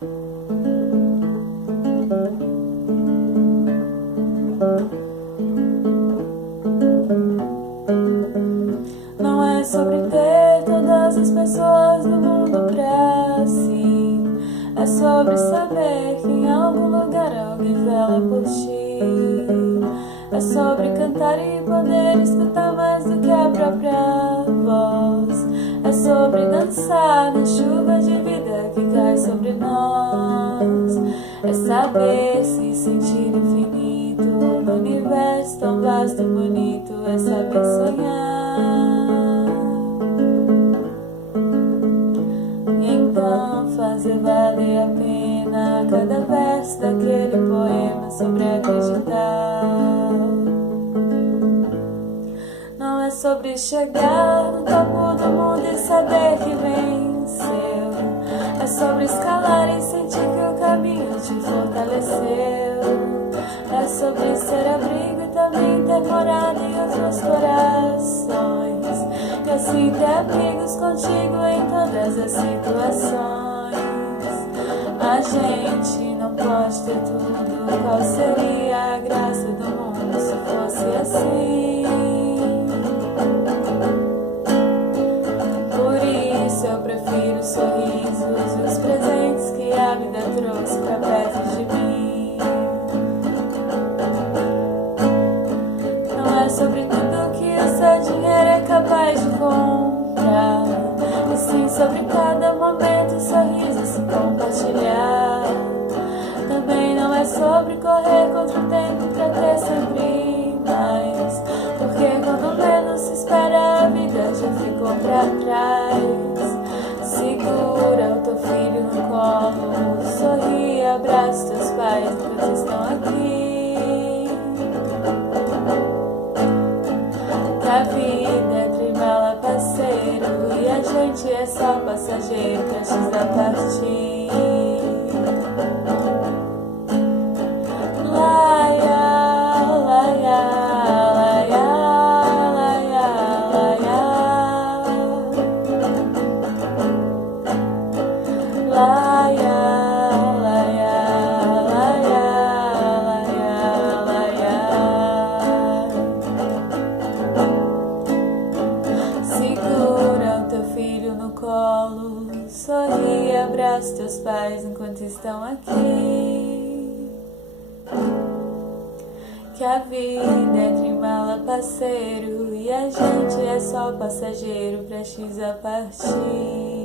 Não é sobre ter todas as pessoas do mundo pra si, é sobre saber que em algum lugar alguém vela por ti. É sobre cantar e poder escutar mais do que a própria voz. É sobre dançar na chuva de vida que cai sobre nós. É saber se sentir infinito no universo tão vasto e bonito. É saber sonhar e então fazer valer a pena cada verso daquele poema sobre acreditar. Não é sobre chegar no topo do mundo e saber que venceu. É sobre escalar e sentir que o caminho te fortaleceu. É sobre ser abrigo e também ter morada em outros corações. E assim ter amigos contigo em todas as situações. A gente não pode ter tudo. Qual seria a graça do mundo se fosse assim? Por isso eu prefiro os sorrisos e os presentes que a vida trouxe pra perto de mim. Não é sobre tudo que o seu dinheiro é capaz de comprar, e sim sobre cada momento e sorriso se compartilhar. Também não é sobre correr contra o tempo pra ter sempre mais, porque quando menos se espera a vida já ficou pra trás. Segura o teu filho no colo, sorri e abraça teus pais enquanto estão aqui. Que a vida é trem-bala, parceiro, e a gente é só passageiro prestes a partir. Segura o teu filho no colo, sorri e abraça teus pais enquanto estão aqui. Que a vida é trem-bala, parceiro, e a gente é só passageiro prestes a partir.